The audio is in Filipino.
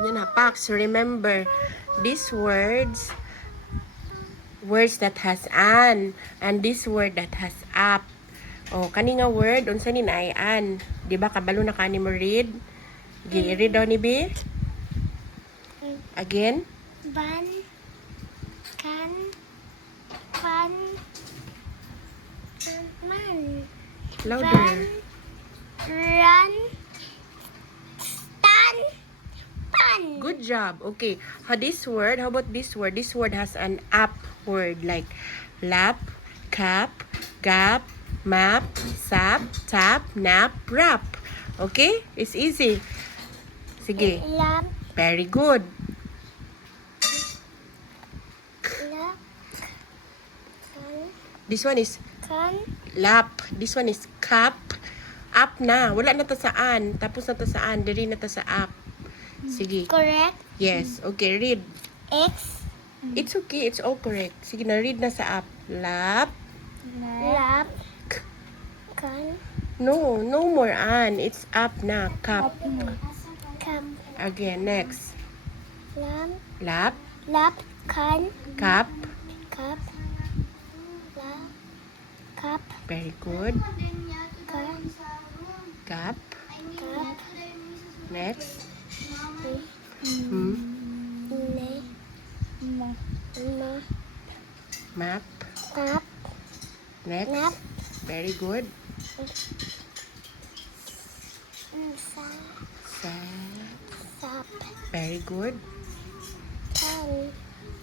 Yun na, Pax. Remember, these words that has an, and this word that has up. O, kani nga word, unsa ni na ay an. Di ba, kabalo na kani mo read? Read daw ni B. Again. Ban, kan, pan, man. Louder. Ban, run, stan, pan. Good job. Okay. How about this word? This word has an up word like lap, cap, gap, map, sap, tap, nap, rap. Okay? It's easy. Sige. Lap, Very good. lap, kan, This one is kan, lap. This one is cap. Up na. Wala na ta saan. Tapos na ta saan. Diri na ta sa up. Sige. correct, Yes. Okay. Read. X, It's okay. It's all correct. Sige na. Read na sa up. Lap. lap, kan, No. No more an. It's up na. Cap. kap, Again. Next. lam, Lap. lap, kan, Cap. kap, lap, kap, Very good. kap, Cap. kap, Next. ne, Hmm. ma, Map. kap, Next. nap, Very good. sa, Sa. sap, Very good. kan,